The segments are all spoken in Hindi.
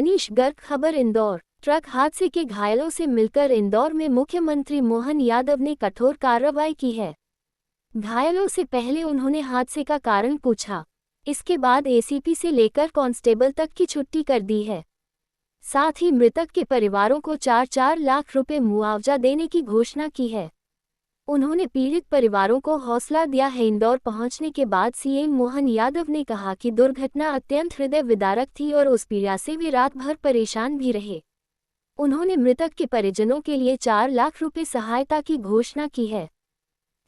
मनीष गर्ग। खबर इंदौर। ट्रक हादसे के घायलों से मिलकर इंदौर में मुख्यमंत्री मोहन यादव ने कठोर कार्रवाई की है। घायलों से पहले उन्होंने हादसे का कारण पूछा। इसके बाद एसीपी से लेकर कांस्टेबल तक की छुट्टी कर दी है। साथ ही मृतक के परिवारों को 4-4 लाख रुपए मुआवजा देने की घोषणा की है। उन्होंने पीड़ित परिवारों को हौसला दिया है। इंदौर पहुंचने के बाद सीएम मोहन यादव ने कहा कि दुर्घटना अत्यंत हृदय विदारक थी और उस पीड़ा से वे रात भर परेशान भी रहे। उन्होंने मृतक के परिजनों के लिए 4 लाख रुपए सहायता की घोषणा की है।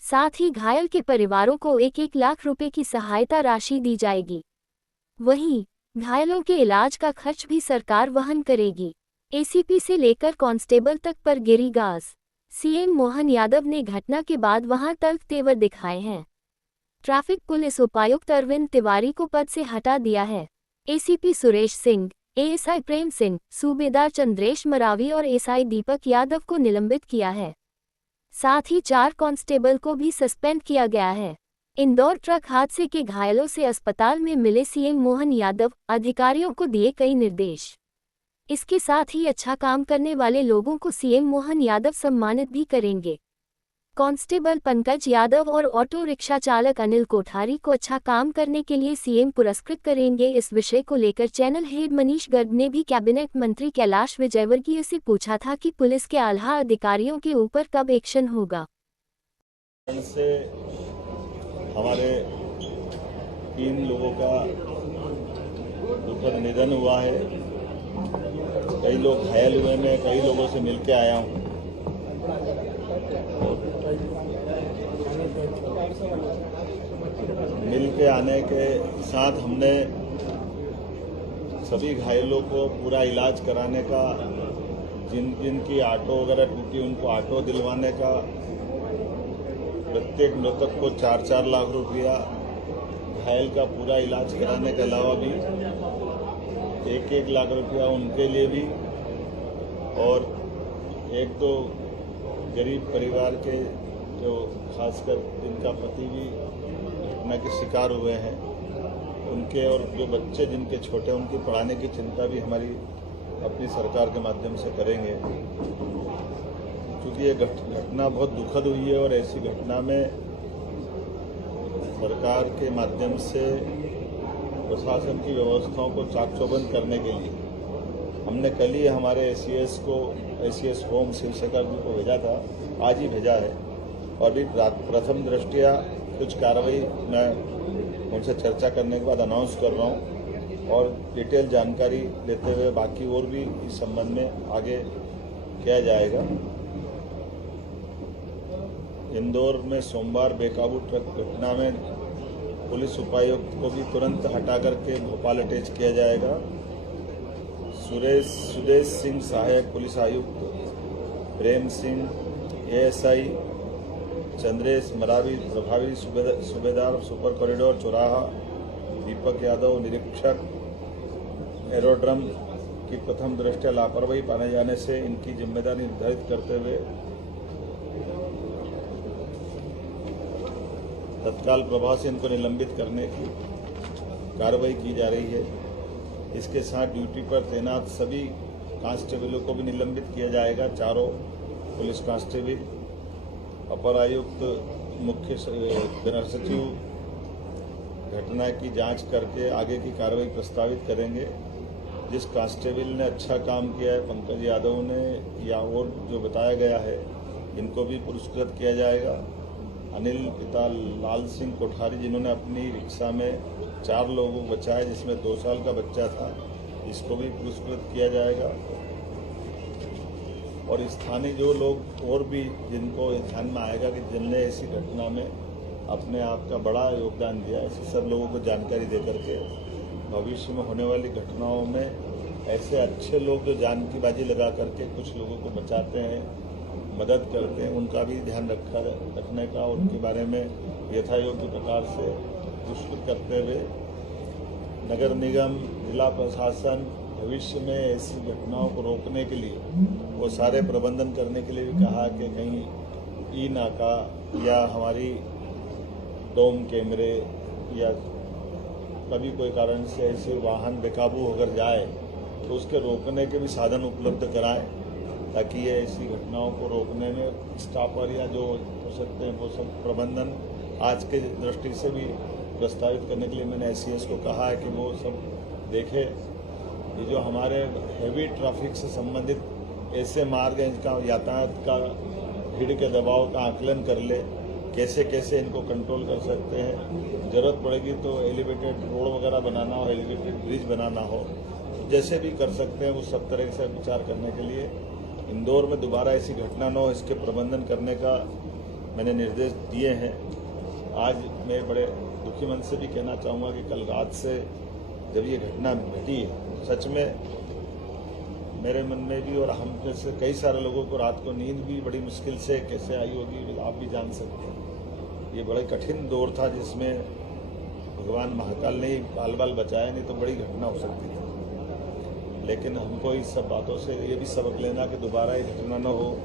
साथ ही घायल के परिवारों को 1-1 लाख रुपए की सहायता राशि दी जाएगी। वहीं घायलों के इलाज का खर्च भी सरकार वहन करेगी। एसीपी से लेकर कांस्टेबल तक पर गिरी गाज। सीएम मोहन यादव ने घटना के बाद वहां तल्ख तेवर दिखाए हैं। ट्रैफिक पुलिस उपायुक्त अरविंद तिवारी को पद से हटा दिया है। एसीपी सुरेश सिंह, एएसआई प्रेम सिंह, सूबेदार चंद्रेश मरावी और एसआई दीपक यादव को निलंबित किया है। साथ ही 4 कांस्टेबल को भी सस्पेंड किया गया है। इंदौर ट्रक हादसे के घायलों से अस्पताल में मिले सीएम मोहन यादव, अधिकारियों को दिए कई निर्देश। इसके साथ ही अच्छा काम करने वाले लोगों को सीएम मोहन यादव सम्मानित भी करेंगे। कांस्टेबल पंकज यादव और ऑटो रिक्शा चालक अनिल कोठारी को अच्छा काम करने के लिए सीएम पुरस्कृत करेंगे। इस विषय को लेकर चैनल हेड मनीष गर्ग ने भी कैबिनेट मंत्री कैलाश विजयवर्गीय से पूछा था कि पुलिस के आला अधिकारियों के ऊपर कब एक्शन होगा। हमारे 3 लोगों का दुखद निधन हुआ है। कई लोग घायल हुए। मैं कई लोगों से मिलके आया हूँ। मिलके आने के साथ हमने सभी घायलों को पूरा इलाज कराने का, जिनकी ऑटो वगैरह टूटी उनको ऑटो दिलवाने का, प्रत्येक मृतक को 4-4 लाख रुपया घायल का पूरा इलाज कराने के अलावा भी 1-1 लाख रुपया उनके लिए भी, और 1-2 गरीब परिवार के जो खासकर जिनका पति भी घटना के शिकार हुए हैं उनके, और जो बच्चे जिनके छोटे उनकी पढ़ाने की चिंता भी हमारी अपनी सरकार के माध्यम से करेंगे। क्योंकि ये घटना बहुत दुखद हुई है और ऐसी घटना में सरकार के माध्यम से प्रशासन की व्यवस्थाओं को चाक-चौबंद करने के लिए हमने कल ही हमारे एसीएस होम शिवशंकर जी को भेजा था, आज ही भेजा है। और भी प्रथम दृष्टया कुछ कार्रवाई मैं उनसे चर्चा करने के बाद अनाउंस कर रहा हूँ और डिटेल जानकारी लेते हुए बाकी और भी इस संबंध में आगे किया जाएगा। इंदौर में सोमवार बेकाबू ट्रक घटना में पुलिस उपायुक्त को भी तुरंत हटा करके भोपाल अटैच किया जाएगा। सुदेश सिंह सहायक पुलिस आयुक्त, प्रेम सिंह एएसआई, चंद्रेश मरावी प्रभावी सूबेदार सुपर कॉरिडोर चौराहा, दीपक यादव निरीक्षक एरोड्रम की प्रथम दृष्टया लापरवाही पाने जाने से इनकी जिम्मेदारी निर्धारित करते हुए तत्काल प्रभाव से इनको निलंबित करने की कार्रवाई की जा रही है। इसके साथ ड्यूटी पर तैनात सभी कांस्टेबलों को भी निलंबित किया जाएगा। 4 पुलिस कांस्टेबल, अपर आयुक्त, मुख्य गृह सचिव घटना की जांच करके आगे की कार्रवाई प्रस्तावित करेंगे। जिस कांस्टेबल ने अच्छा काम किया है, पंकज यादव ने या और जो बताया गया है, इनको भी पुरस्कृत किया जाएगा। अनिल पिता लाल सिंह कोठारी जिन्होंने अपनी रिक्शा में 4 लोगों को बचाया जिसमें 2 साल का बच्चा था, इसको भी पुरस्कृत किया जाएगा। और स्थानीय जो लोग और भी जिनको ध्यान में आएगा कि जिनने ऐसी घटना में अपने आप का बड़ा योगदान दिया, ऐसे सब लोगों को जानकारी दे करके भविष्य में होने वाली घटनाओं में ऐसे अच्छे लोग जो जान की बाजी लगा करके कुछ लोगों को बचाते हैं, मदद करते हैं, उनका भी ध्यान रखने का, उनके बारे में यथायोग्य प्रकार से पुरस्कृत करते हुए नगर निगम, जिला प्रशासन भविष्य में ऐसी घटनाओं को रोकने के लिए वो सारे प्रबंधन करने के लिए भी कहा कि कहीं ई नाका या हमारी डोम कैमरे या कभी कोई कारण से ऐसे वाहन बेकाबू होकर जाए तो उसके रोकने के भी साधन उपलब्ध कराएं, ताकि ये ऐसी घटनाओं को रोकने में स्टाफर या जो हो सकते हैं वो सब प्रबंधन आज के दृष्टि से भी प्रस्तावित करने के लिए मैंने एससीएस को कहा है कि वो सब देखे। ये जो हमारे हैवी ट्रैफिक से संबंधित ऐसे मार्ग हैं जिनका यातायात का भीड़ के दबाव का आकलन कर ले, कैसे कैसे इनको कंट्रोल कर सकते हैं। जरूरत पड़ेगी तो एलिवेटेड रोड वगैरह बनाना हो, एलिवेटेड ब्रिज बनाना हो, जैसे भी कर सकते हैं वो सब तरह से विचार करने के लिए इंदौर में दोबारा ऐसी घटना न हो, इसके प्रबंधन करने का मैंने निर्देश दिए हैं। आज मैं बड़े दुखी मन से भी कहना चाहूँगा कि कल रात से जब ये घटना घटी है, सच में मेरे मन में भी और हम जैसे कई सारे लोगों को रात को नींद भी बड़ी मुश्किल से कैसे आई होगी आप भी जान सकते हैं। ये बड़ा कठिन दौर था जिसमें भगवान महाकाल ने ही बाल बाल बचाया, नहीं तो बड़ी घटना हो सकती थी। लेकिन हमको इस सब बातों से ये भी सबक लेना कि दोबारा ये घटना न हो,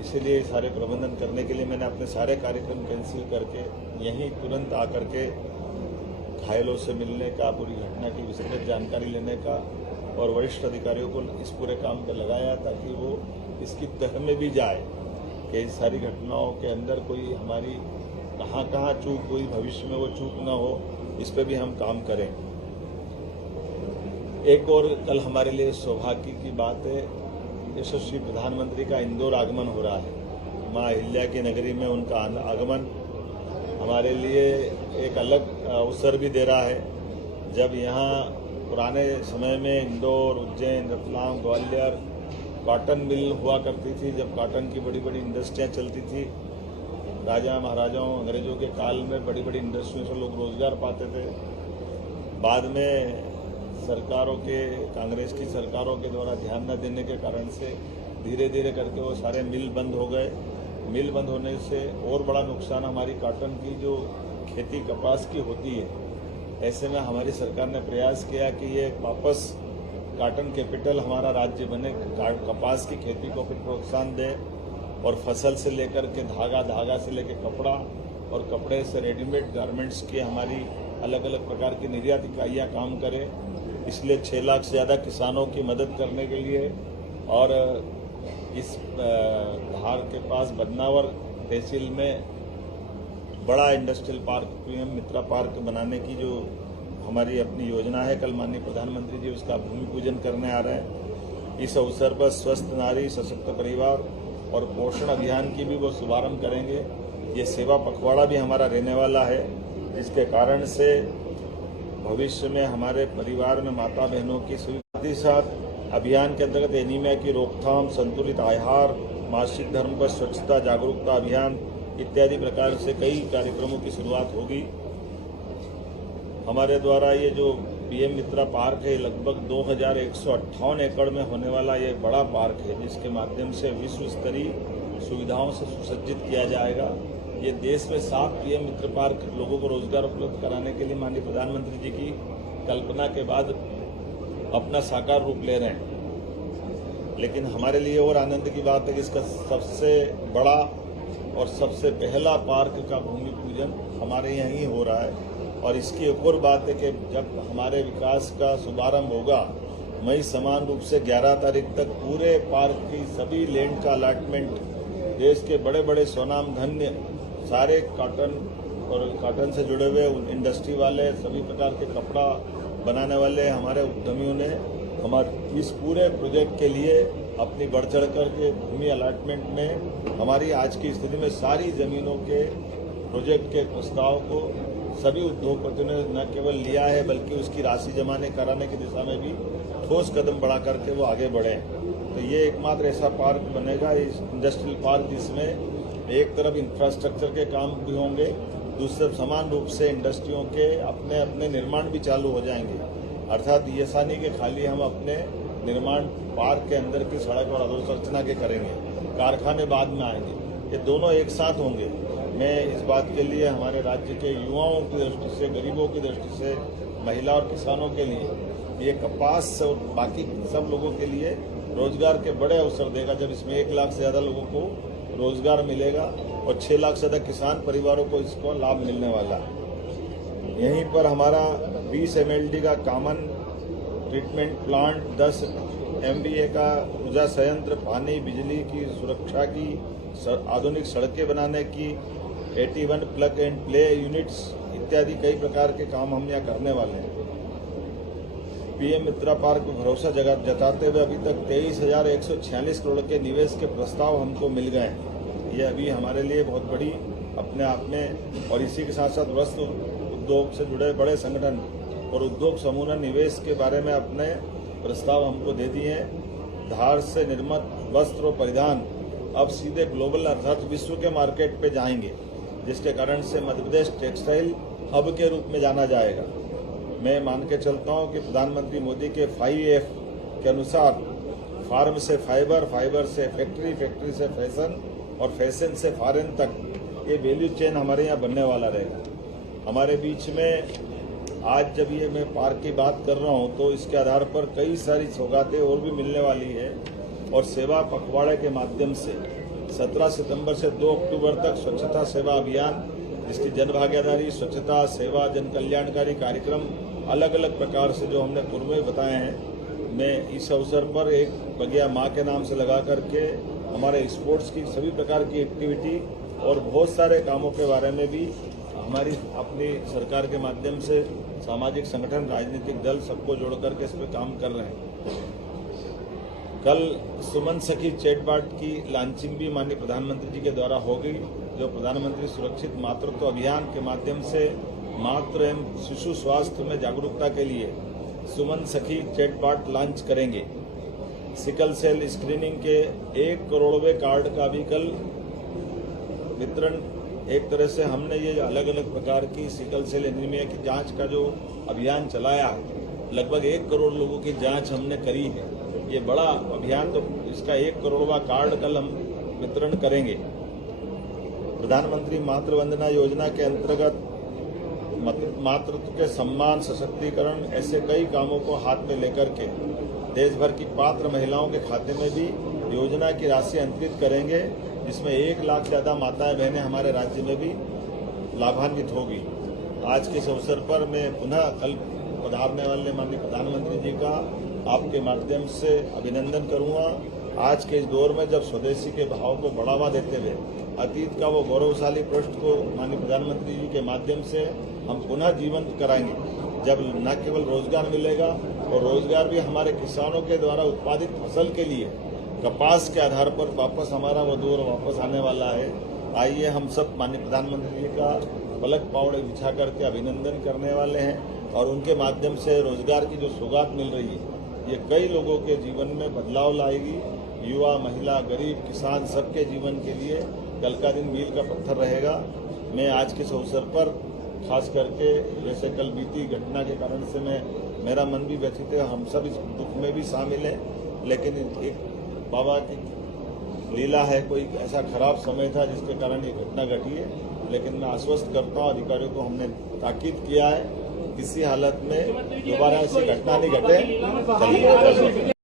इसीलिए सारे प्रबंधन करने के लिए मैंने अपने सारे कार्यक्रम कैंसिल करके यहीं तुरंत आकर के घायलों से मिलने का, पूरी घटना की विस्तृत जानकारी लेने का और वरिष्ठ अधिकारियों को इस पूरे काम पर लगाया, ताकि वो इसकी तह में भी जाए कि इस सारी घटनाओं के अंदर कोई हमारी कहाँ चूक हुई, भविष्य में वो चूक न हो, इस पर भी हम काम करें। एक और कल हमारे लिए सौभाग्य की बात है, यशस्वी प्रधानमंत्री का इंदौर आगमन हो रहा है। माँ अहिल्या की नगरी में उनका आगमन हमारे लिए एक अलग अवसर भी दे रहा है। जब यहाँ पुराने समय में इंदौर, उज्जैन, रतलाम, ग्वालियर कॉटन मिल हुआ करती थी, जब कॉटन की बड़ी बड़ी इंडस्ट्रियाँ चलती थी, राजा महाराजाओं अंग्रेजों के काल में बड़ी बड़ी इंडस्ट्रियों से लोग रोजगार पाते थे। बाद में सरकारों के, कांग्रेस की सरकारों के द्वारा ध्यान न देने के कारण से धीरे धीरे करके वो सारे मिल बंद हो गए। मिल बंद होने से और बड़ा नुकसान हमारी कॉटन की जो खेती कपास की होती है। ऐसे में हमारी सरकार ने प्रयास किया कि ये वापस कॉटन कैपिटल हमारा राज्य बने, कपास की खेती को फिर प्रोत्साहन दे और फसल से लेकर के धागा, धागा से लेकर कपड़ा और कपड़े से रेडीमेड गारमेंट्स की हमारी अलग अलग प्रकार की निर्यात इकाइयाँ काम करें। इसलिए 6 लाख से ज़्यादा किसानों की मदद करने के लिए और इस धार के पास बदनावर तहसील में बड़ा इंडस्ट्रियल पार्क, पीएम मित्रा पार्क बनाने की जो हमारी अपनी योजना है, कल माननीय प्रधानमंत्री जी उसका भूमि पूजन करने आ रहे हैं। इस अवसर पर स्वस्थ नारी सशक्त परिवार और पोषण अभियान की भी वो शुभारंभ करेंगे। ये सेवा पखवाड़ा भी हमारा रहने वाला है, जिसके कारण से भविष्य में हमारे परिवार में माता बहनों की सुविधा के साथ अभियान के अंतर्गत एनीमिया की रोकथाम, संतुलित आहार, मासिक धर्म पर स्वच्छता जागरूकता अभियान इत्यादि प्रकार से कई कार्यक्रमों की शुरुआत होगी। हमारे द्वारा ये जो पीएम मित्रा पार्क है, लगभग 2158 एकड़ में होने वाला ये बड़ा पार्क है, जिसके माध्यम से विश्व स्तरीय सुविधाओं से सुसज्जित किया जाएगा। ये देश में 7 पीएम मित्र पार्क लोगों को रोजगार उपलब्ध कराने के लिए माननीय प्रधानमंत्री जी की कल्पना के बाद अपना साकार रूप ले रहे हैं। लेकिन हमारे लिए और आनंद की बात है कि इसका सबसे बड़ा और सबसे पहला पार्क का भूमि पूजन हमारे यहाँ ही हो रहा है। और इसकी एक और बात है कि जब हमारे विकास का शुभारंभ होगा, मई समान रूप से 11 तारीख तक पूरे पार्क की सभी लैंड का अलॉटमेंट देश के बड़े बड़े स्वनाम धन्य सारे कॉटन और कॉटन से जुड़े हुए इंडस्ट्री वाले, सभी प्रकार के कपड़ा बनाने वाले हमारे उद्यमियों ने हमारे इस पूरे प्रोजेक्ट के लिए अपनी बढ़ चढ़ कर के भूमि अलॉटमेंट में हमारी आज की स्थिति में सारी जमीनों के प्रोजेक्ट के प्रस्ताव को सभी उद्योगपतियों ने न केवल लिया है, बल्कि उसकी राशि जमा कराने की दिशा में भी ठोस कदम बढ़ा करके वो आगे बढ़े। तो ये एकमात्र ऐसा पार्क बनेगा, इस इंडस्ट्रियल पार्क, जिसमें एक तरफ इंफ्रास्ट्रक्चर के काम भी होंगे, दूसरे समान रूप से इंडस्ट्रियों के अपने अपने निर्माण भी चालू हो जाएंगे। अर्थात ये ऐसा नहीं कि खाली हम अपने निर्माण पार्क के अंदर की सड़क और अधोसंरचना के करेंगे, कारखाने बाद में आएंगे, ये दोनों एक साथ होंगे। मैं इस बात के लिए हमारे राज्य के युवाओं की दृष्टि से, गरीबों की दृष्टि से, महिला और किसानों के लिए ये कपास और बाकी सब लोगों के लिए रोजगार के बड़े अवसर देगा, जब इसमें 1 लाख से ज़्यादा लोगों को रोजगार मिलेगा और 6 लाख से ज़्यादा किसान परिवारों को इसको लाभ मिलने वाला है। यहीं पर हमारा 20 MLD का कॉमन ट्रीटमेंट प्लांट, 10 MVA का ऊर्जा संयंत्र, पानी बिजली की सुरक्षा की आधुनिक सड़कें बनाने की, 81 प्लग एंड प्ले यूनिट्स इत्यादि कई प्रकार के काम हम यहाँ करने वाले हैं। PM मित्रा पार्क में भरोसा जताते हुए अभी तक 23,146 करोड़ के निवेश के प्रस्ताव हमको मिल गए हैं। ये अभी हमारे लिए बहुत बड़ी अपने आप में, और इसी के साथ साथ वस्त्र उद्योग से जुड़े बड़े संगठन और उद्योग समूह ने निवेश के बारे में अपने प्रस्ताव हमको दे दिए हैं। धार से निर्मित वस्त्र और परिधान अब सीधे ग्लोबल अर्थात विश्व के मार्केट पे जाएंगे, जिसके कारण से मध्य प्रदेश टेक्सटाइल हब के रूप में जाना जाएगा। मैं मान के चलता हूं कि प्रधानमंत्री मोदी के 5F के अनुसार फार्म से फाइबर, फाइबर से फैक्ट्री, फैक्ट्री से फैशन और फैशन से फॉरेन तक ये वैल्यू चेन हमारे यहाँ बनने वाला रहेगा। हमारे बीच में आज जब ये मैं पार्क की बात कर रहा हूँ तो इसके आधार पर कई सारी सौगातें और भी मिलने वाली है। और सेवा पखवाड़े के माध्यम से 17 सितंबर से 2 अक्टूबर तक स्वच्छता सेवा अभियान, जिसकी जन भागीदारी, स्वच्छता सेवा, जन कल्याणकारी कार्यक्रम अलग अलग प्रकार से जो हमने पूर्व में बताए हैं, मैं इस अवसर पर एक बगिया माँ के नाम से लगा करके हमारे स्पोर्ट्स की सभी प्रकार की एक्टिविटी और बहुत सारे कामों के बारे में भी हमारी अपनी सरकार के माध्यम से सामाजिक संगठन, राजनीतिक दल सबको जोड़ करके इस पर काम कर रहे हैं। कल सुमन सखी चैटबॉट की लॉन्चिंग भी माननीय प्रधानमंत्री जी के द्वारा हो गई, जो प्रधानमंत्री सुरक्षित मातृत्व अभियान के माध्यम से मातृ एवं शिशु स्वास्थ्य में जागरूकता के लिए सुमन सखी चैटबॉट लॉन्च करेंगे। सिकल सेल स्क्रीनिंग के 1 करोड़वें कार्ड का भी कल वितरण, एक तरह से हमने ये अलग अलग प्रकार की सिकल सेल एनीमिया की जांच का जो अभियान चलाया, लगभग 1 करोड़ लोगों की जांच हमने करी है। ये बड़ा अभियान, तो इसका 1 करोड़वा कार्ड कल हम वितरण करेंगे। प्रधानमंत्री मातृ वंदना योजना के अंतर्गत मातृत्व के सम्मान, सशक्तिकरण, ऐसे कई कामों को हाथ में लेकर के देश भर की पात्र महिलाओं के खाते में भी योजना की राशि अंतरित करेंगे, जिसमें 1 लाख से ज्यादा माताएं बहनें हमारे राज्य में भी लाभान्वित होगी। आज के इस अवसर पर मैं पुनः कल पधारने वाले माननीय प्रधानमंत्री जी का आपके माध्यम से अभिनंदन करूंगा। आज के इस दौर में जब स्वदेशी के भाव को बढ़ावा देते हुए अतीत का वो गौरवशाली पृष्ठ को माननीय प्रधानमंत्री जी के माध्यम से हम पुनः जीवंत कराएंगे, जब न केवल रोजगार मिलेगा और रोजगार भी हमारे किसानों के द्वारा उत्पादित फसल के लिए कपास के आधार पर वापस हमारा वो दौर वापस आने वाला है। आइए हम सब माननीय प्रधानमंत्री जी का पलक पावड़े बिछा करके अभिनंदन करने वाले हैं और उनके माध्यम से रोजगार की जो सौगात मिल रही है, ये कई लोगों के जीवन में बदलाव लाएगी। युवा, महिला, गरीब, किसान सबके जीवन के लिए कल का दिन मील का पत्थर रहेगा। मैं आज के इस अवसर पर खास करके जैसे कल बीती घटना के कारण से मेरा मन भी व्यथित है, हम सब इस दुख में भी शामिल हैं, लेकिन एक बाबा की लीला है, कोई ऐसा खराब समय था जिसके कारण ये घटना घटी है। लेकिन मैं आश्वस्त करता हूँ अधिकारियों को, हमने ताकीद किया है किसी हालत में दोबारा ऐसी घटना नहीं घटे।